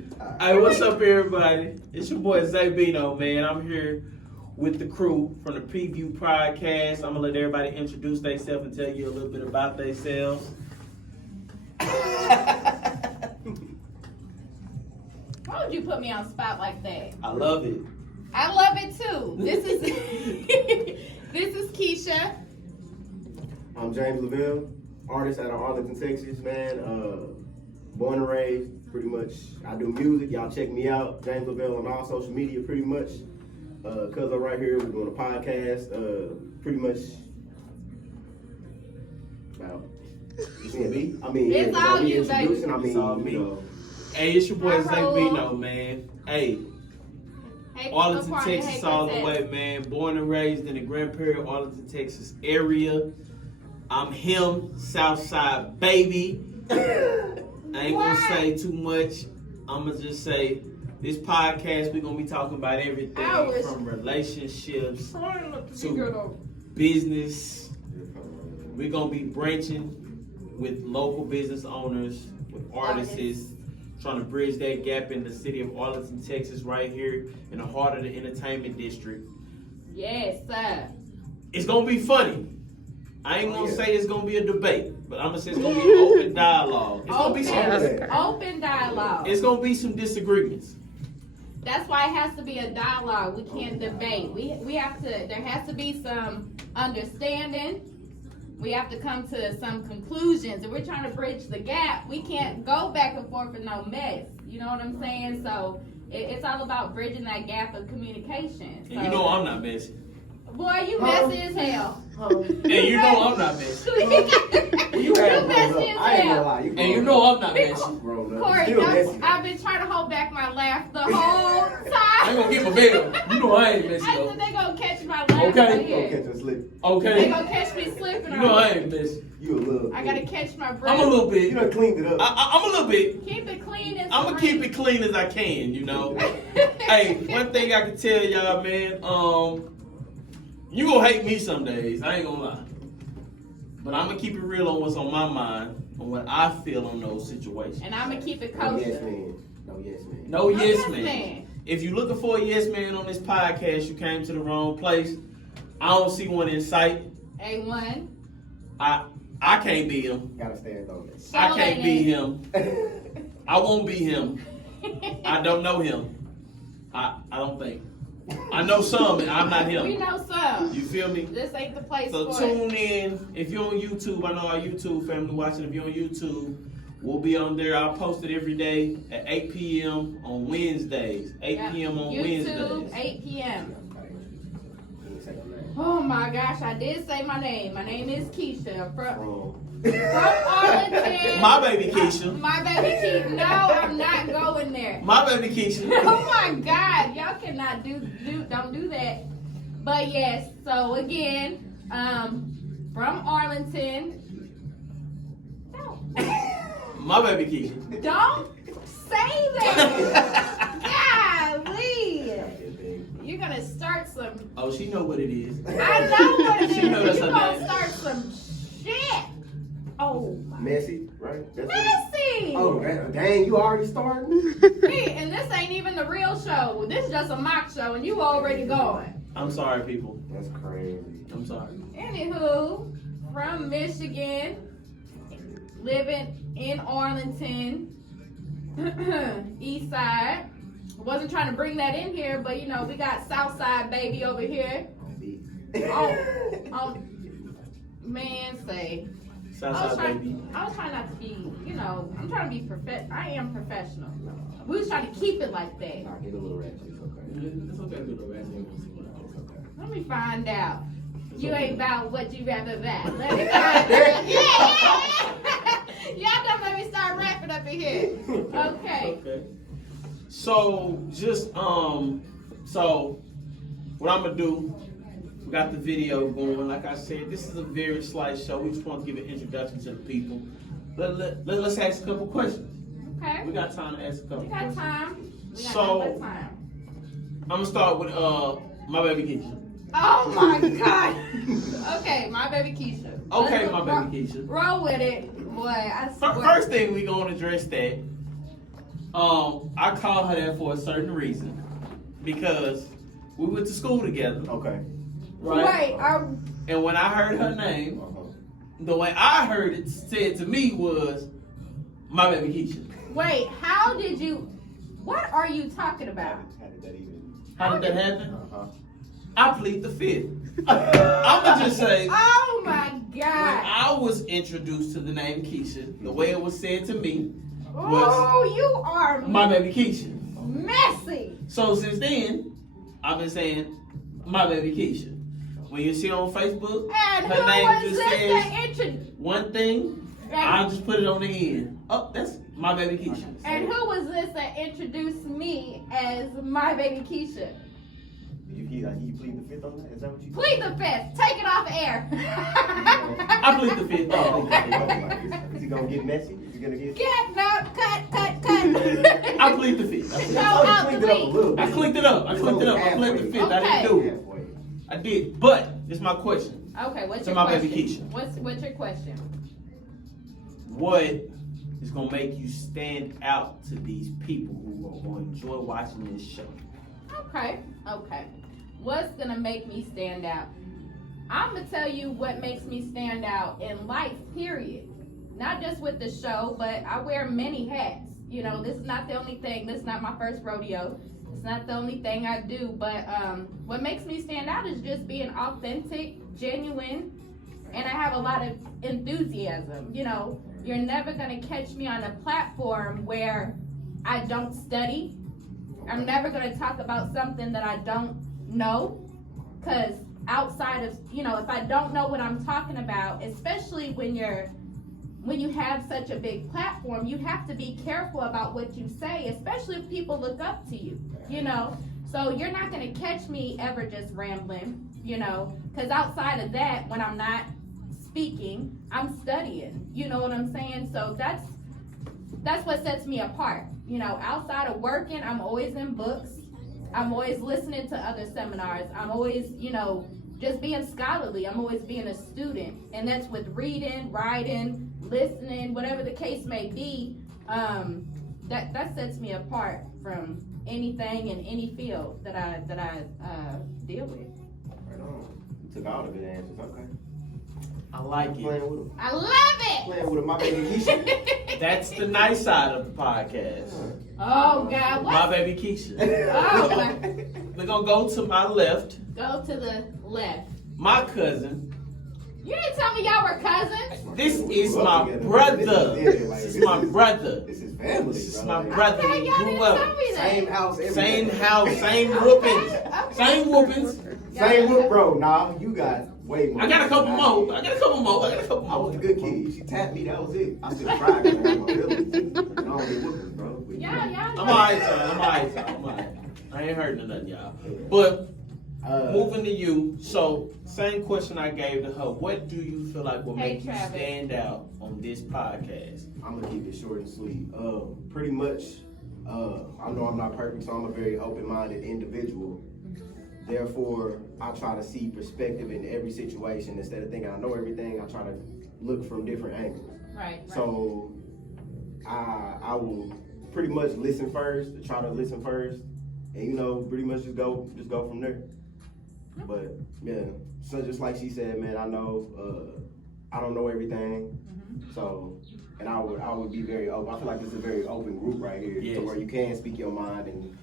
Hey, what's up, everybody? It's your boy Zay Bino, man. I'm here with the crew from the Preview Podcast. I'm gonna let everybody introduce themselves and tell you a little bit about themselves. Why would you put me on the spot like that? I love it. I love it too. This is this is Keisha. I'm James Lavelle, artist out of Arlington, Texas, man. Born and raised, pretty much. I do music. Y'all check me out, James Lavelle, on all social media, pretty much. Cuz I'm right here, we're doing a podcast. Pretty much about. You seeing me? I mean, It's yeah, all me you, introducing, baby. I mean, It's all me. you know. Hey, it's your boy Hi, Zay Raul. Bino, man. Hey, Hey, Arlington, Party, Texas, hey, all the Princess. way, man. Born and raised in the Grand Prairie, Arlington, Texas area. I'm him, Southside baby. I ain't gonna say too much. I'm gonna just say this podcast we're gonna be talking about everything Hours. from relationships To to business. We're gonna be branching with local business owners, with artists, trying to bridge that gap in the city of Arlington, Texas, right here in the heart of the entertainment district. Yes, sir. It's gonna be funny. I ain't gonna yeah. say it's gonna be a debate, but I'm gonna say it's gonna be an open dialogue. It's gonna be Open, some. open dialogue. It's gonna be some disagreements. That's why it has to be a dialogue. We can't debate. We have to. There has to be some understanding. We have to come to some conclusions. If we're trying to bridge the gap, we can't go back and forth with no mess. You know what I'm saying? So it's all about bridging that gap of communication. And you know I'm not messy. Boy, you messy as hell. And you know I'm not messy. You You have messy grown as up. I ain't gonna hell. lie. And you know I'm not messy. Grown up. Corey, Still messy. I've been trying to hold back my laugh the whole time. I ain't gonna get my veil. You know I ain't messy I though. said they gonna catch my laugh Okay. right Don't here. catch us slip. They Okay. gonna catch me slipping. You know I ain't messy. You a little. I gotta catch my breath. I'm a little You bit. done cleaned it up. I'm a little bit. Keep it clean and I'm gonna keep it clean as I can, you know. Hey, one thing I can tell y'all, man, you gonna hate me some days, I ain't gonna lie. But I'm gonna keep it real on what's on my mind, on what I feel on those situations. And I'm gonna keep it No yes kosher. man. No yes man. No yes yes, man. man. If you're looking for a yes man on this podcast, you came to the wrong place. I don't see one in sight. A1. I can't be him. Gotta stand on it. I can't be Him. him. I won't be him. I don't know him. I don't think. I know some, and I'm not We him. know some. You feel me? This ain't the place So for it. tune in. If you're on YouTube, I know our YouTube family watching. If you're on YouTube, we'll be on there. I'll post it every day at 8 p.m. on Wednesdays. 8 Yeah. p.m. on YouTube, Wednesdays. 8 p.m. Say your name. Oh my gosh, I did say my name. My name is Keisha. From Wrong. Arlington. My baby Keisha. My baby Keisha. No, I'm not going there. My baby Keisha. Oh my God, y'all cannot don't do that. But yes, so again, from Arlington. No. My baby Keisha. Don't say that. Golly. You're gonna start some. Oh, she know what it is. I know what it is. She know that's You're her gonna name. start some shit. Oh my. Messy, right? That's what it- Messy. Oh, dang, you already starting? Hey, and this ain't even the real show. This is just a mock show, and you already going. I'm sorry, people. That's crazy. I'm sorry. Anywho, from Michigan, living in Arlington, East Side. Wasn't trying to bring that in here, but you know we got South Side baby over here. Oh, man, say. Southside baby. I was trying not to be, you know, I'm trying to be I am professional. We was trying to keep it like that. Nah, get a little ratchet. It's okay. It's okay to do the rest. It's okay. Let me find out. You ain't about what you rather that. Let me find out. Yeah. Y'all done let me start rapping up in here. Okay. Okay. So just so what I'm gonna do, we got the video going. Like I said, this is a very slight show. We just want to give an introduction to the people. Let's ask a couple questions. Okay. We got time to ask a couple We got questions. time. We got So- nothing but time. I'm gonna start with my baby Keisha. Oh my God. Okay, my baby Keisha. Okay, Let's my baby Keisha. Roll with it, boy. I swear. First thing we gonna address that. I call her that for a certain reason. Because we went to school together, Okay. right? Wait, And when I heard her name, Uh-huh. the way I heard it said to me was, my baby Keisha. wait, how did you, what are you talking about? How did that even? How did that happen? Uh-huh. I plead the fifth. I'ma just say, Oh my when God. I was introduced to the name Keisha, the way it was said to me, Oh, you are my baby Keisha. messy. So since then, I've been saying, my baby Keisha. When you see on Facebook, And her who name was just this says that introduced? one thing, I'll just put it on the end. Oh, that's my baby Keisha. And who was this that introduced me as my baby Keisha? You plead the fifth on that? Is that what you? Plead the fifth. Take it off air. I plead the fifth. Oh, okay. Is he gonna get messy? Is he gonna get? Get no, cut. I plead the fifth. I No, plead- out the week. I clicked it up. I clicked it up. I pled the fifth. I didn't do it. Halfway. I did. But this is my question. Okay, what's To your my question? baby Keisha. What's your question? What is gonna make you stand out to these people who are gonna enjoy watching this show? Okay. What's gonna make me stand out? I'm gonna tell you what makes me stand out in life, period. Not just with the show, but I wear many hats. You know, this is not the only thing. This is not my first rodeo. It's not the only thing I do. But what makes me stand out is just being authentic, genuine, and I have a lot of enthusiasm. You know, you're never gonna catch me on a platform where I don't study. I'm never gonna talk about something that I don't know, because outside of, you know, if I don't know what I'm talking about, especially when you have such a big platform, you have to be careful about what you say, especially if people look up to you, you know. So you're not gonna catch me ever just rambling, you know, because outside of that, when I'm not speaking, I'm studying, you know what I'm saying? So that's what sets me apart. You know, outside of working, I'm always in books. I'm always listening to other seminars. I'm always, you know, just being scholarly. I'm always being a student. And that's with reading, writing, listening, whatever the case may be. That sets me apart from anything in any field that I deal with. Right on. You took all of the answers. Okay. I like it. Playing with him. I love Playing with him. My baby Keisha. it. That's the nice side of the podcast. Oh God, My what? baby Keisha. Oh my. We're gonna go to my left. Go to the left. My cousin. You didn't tell me y'all were cousins. This We is grew my up together. brother. This This is my brother. This is family. This is bro. my brother. Okay, We y'all grew didn't tell up. me that. Same house. Same everything. house, same whoopings. Okay. Same whoopings. Same whoop, bro. Nah, you got way more. I got a couple more. I got a couple more. I was a good kid. She tapped me. That was it. I still cried. Because I had my feelings. And I don't get whoopings, bro. But Y'all. I'm alright, y'all. I'm alright. I ain't hurting nothing, y'all. But moving to you. So, same question I gave to her. What do you feel like will Hey, make you Travis. stand out on this podcast? I'm gonna keep it short and sweet. Pretty much, I know I'm not perfect, so I'm a very open-minded individual. Therefore, I try to see perspective in every situation. Instead of thinking I know everything, I try to look from different angles. Right. So, I will pretty much listen first, try to listen first, and you know, pretty much just go from there. But yeah, so just like she said, man, I know I don't know everything. So, and I would be very open. I feel like this is a very open group right here, Yes. to where you can speak your mind and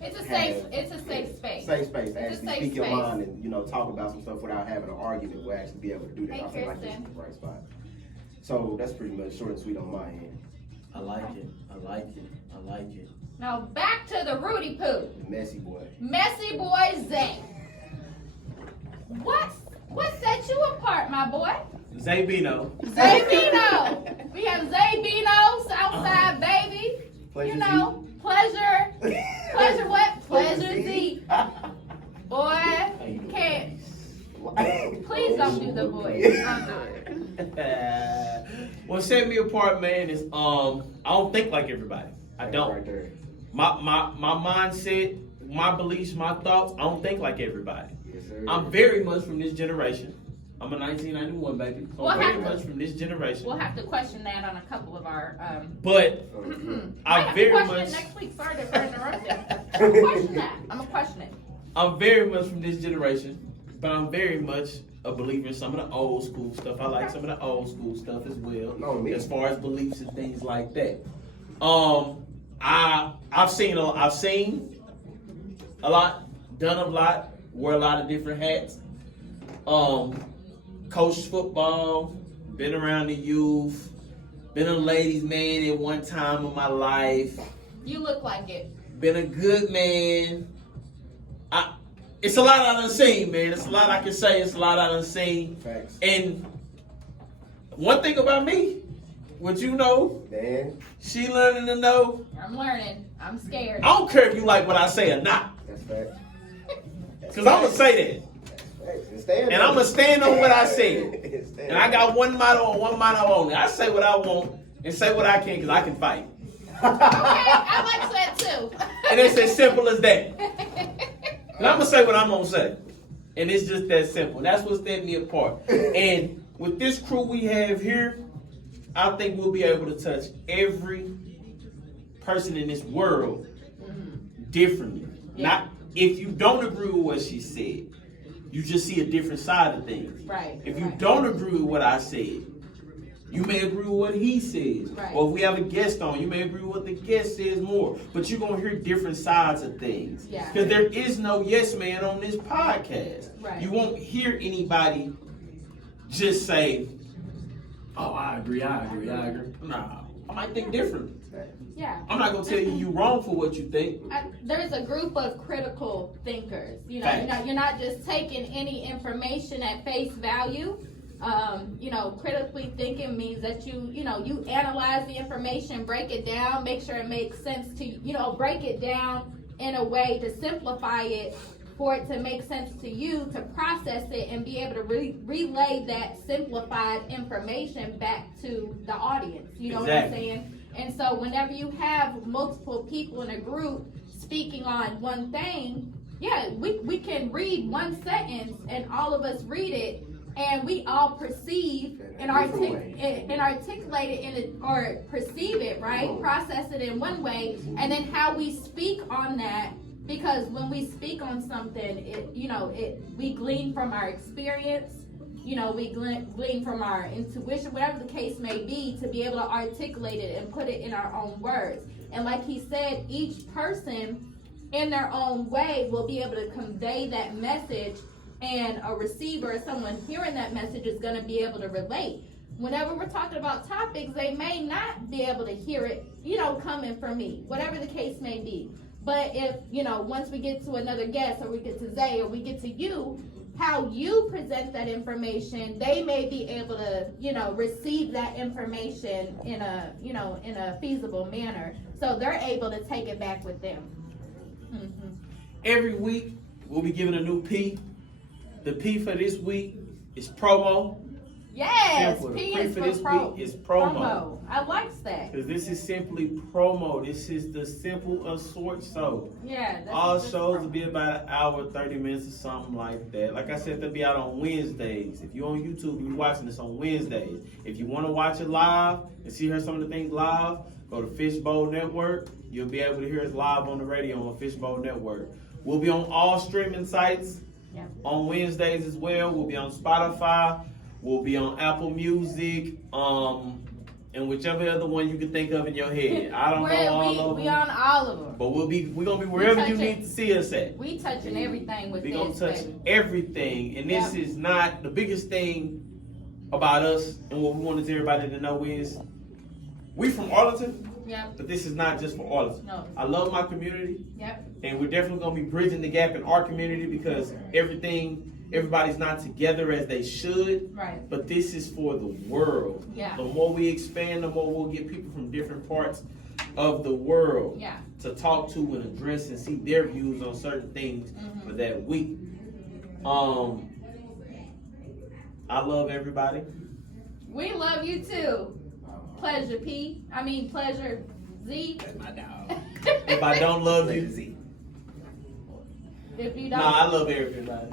It's a have- safe space. safe space to It's a actually safe speak your space. mind and talk about some stuff without having an argument. We'll actually be able to do that. Hey, I feel like this is Kristen. the right spot. So that's pretty much short and sweet on my end. I like it. I like it. I like it. Now back to the Rudy Poo. Messy boy. Messy boy Zay. What set you apart, my boy? Zay Bino. Zay Bino. We have Zay Bino, Southside baby. Pleasure You know, pleasure what? Pleasure Z. Boy, can't. Please don't do the voice. Don't do it. What set me apart, man, is I don't think like everybody. I don't. Right there. My mindset, my beliefs, my thoughts, I don't think like everybody. Yes, sir. I'm very much from this generation. I'm a 1991 baby. So We'll I'm very have to- much from this generation. We'll have to question that on a couple of our. But I I have very to question much, it next week. Sorry for interrupting. I'm gonna question that. I'm gonna question it. I'm very much from this generation, but I'm very much a believer in some of the old school stuff. I like some of the old school stuff as well, No, me. as far as beliefs and things like that. I've seen a lot, done a lot, wear a lot of different hats. Coached football, been around the youth, been a ladies' man at one time of my life, You look like it. been a good man. It's a lot I done seen, man. It's a lot I can say. It's a lot I done seen. Facts. And one thing about me, what you know, Man, she learning to know. I'm learning. I'm scared. I don't care if you like what I say or not, that's facts. because I'm gonna say that, and I'm gonna stand on what I said. And I got one motto only. I say what I want and say what I can, because I can fight. Okay, I like that too. And it's as simple as that. And I'm gonna say what I'm gonna say, and it's just that simple. That's what sets me apart. And with this crew we have here, I think we'll be able to touch every person in this world differently. Yeah. Not if you don't agree with what she said, you just see a different side of things. Right. If you right. don't agree with what I said, you may agree with what he says. Right. Or if we have a guest on, you may agree with what the guest says more. But you're going to hear different sides of things. Yeah. Because there is no yes man on this podcast. Right. You won't hear anybody just say, oh, I agree. Nah, I might think differently. Yeah. I'm not going to tell you you're wrong for what you think. There's a group of critical thinkers. Facts. You're not just taking any information at face value. Critically thinking means that you analyze the information, break it down, make sure it makes sense to you. Break it down in a way to simplify it for it to make sense to you, to process it and be able to relay that simplified information back to the audience. You know what I'm Exactly. saying? And so whenever you have multiple people in a group speaking on one thing, yeah, we can read one sentence and all of us read it and we all perceive and articulate it or perceive it, right? Process it in one way, and then how we speak on that. Because when we speak on something, we glean from our experience. We glean from our intuition, whatever the case may be, to be able to articulate it and put it in our own words. And like he said, each person in their own way will be able to convey that message, and a receiver or someone hearing that message is going to be able to relate. Whenever we're talking about topics, they may not be able to hear it, coming from me, whatever the case may be. But if, once we get to another guest, or we get to Zay, or we get to you, how you present that information, they may be able to, receive that information in a feasible manner. So they're able to take it back with them. Mm-hmm. Every week, we'll be giving a new P. The P for this week is promo. Yes, Simple. The P P is for for this week is promo. I like that. Because this is simply promo. This is the simple of sorts. So Yeah. all shows will be about an hour, 30 minutes or something like that. Like I said, they'll be out on Wednesdays. If you're on YouTube and you're watching this on Wednesdays, if you want to watch it live and see some of the things live, go to Fishbowl Network. You'll be able to hear us live on the radio on Fishbowl Network. We'll be on all streaming sites on Wednesdays as well. We'll be on Spotify. We'll be on Apple Music, and whichever other one you can think of in your head. I don't know all of them. We on all of them. But we're gonna be wherever you need to see us at. We touching everything with We're this. gonna touch baby. everything, and this is not the biggest thing about us. And what we wanted everybody to know is we from Arlington, Yep. but this is not just for Arlington. No. I love my community, Yep. and we're definitely gonna be bridging the gap in our community because everybody's not together as they should. Right. But this is for the world. Yeah. The more we expand, the more we'll get people from different parts of the world Yeah. to talk to and address and see their views on certain things for that week. I love everybody. We love you too. Pleasure P. Pleasure Z. If I don't love you, If you don't. nah, I love everybody.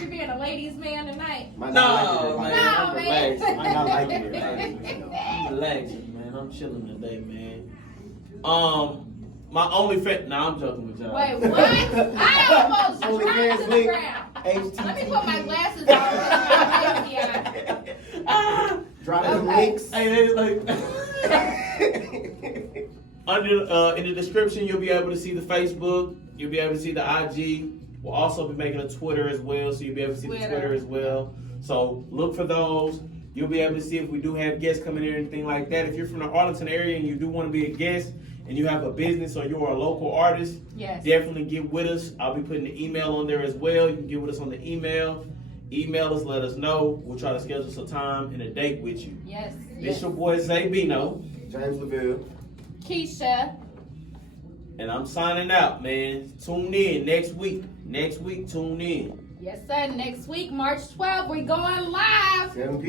You're being a ladies' man tonight. Might No, not like it, man. No, I'm man. relaxing. Might not like it. I'm relaxing, man. I'm chilling today, man. My only friend. Nah, I'm joking with y'all. Wait, what? I almost Only dropped fans to the link. ground. Let me HTTP. put my glasses on. Yeah. Drop them Okay. links. Hey, they like under in the description, you'll be able to see the Facebook. You'll be able to see the IG. We'll also be making a Twitter as well, so you'll be able to see the Twitter as well. So look for those. You'll be able to see if we do have guests coming in or anything like that. If you're from the Arlington area and you do want to be a guest and you have a business or you're a local artist, Yes. definitely get with us. I'll be putting the email on there as well. You can get with us on the email. Email us, let us know. We'll try to schedule some time and a date with you. Yes. It's your boy Zay Bino, James Laville. Keisha. and I'm signing out, man. Tune in next week. Next week, tune in. Yes, sir. Next week, March 12th, we're going live. 7 p.m.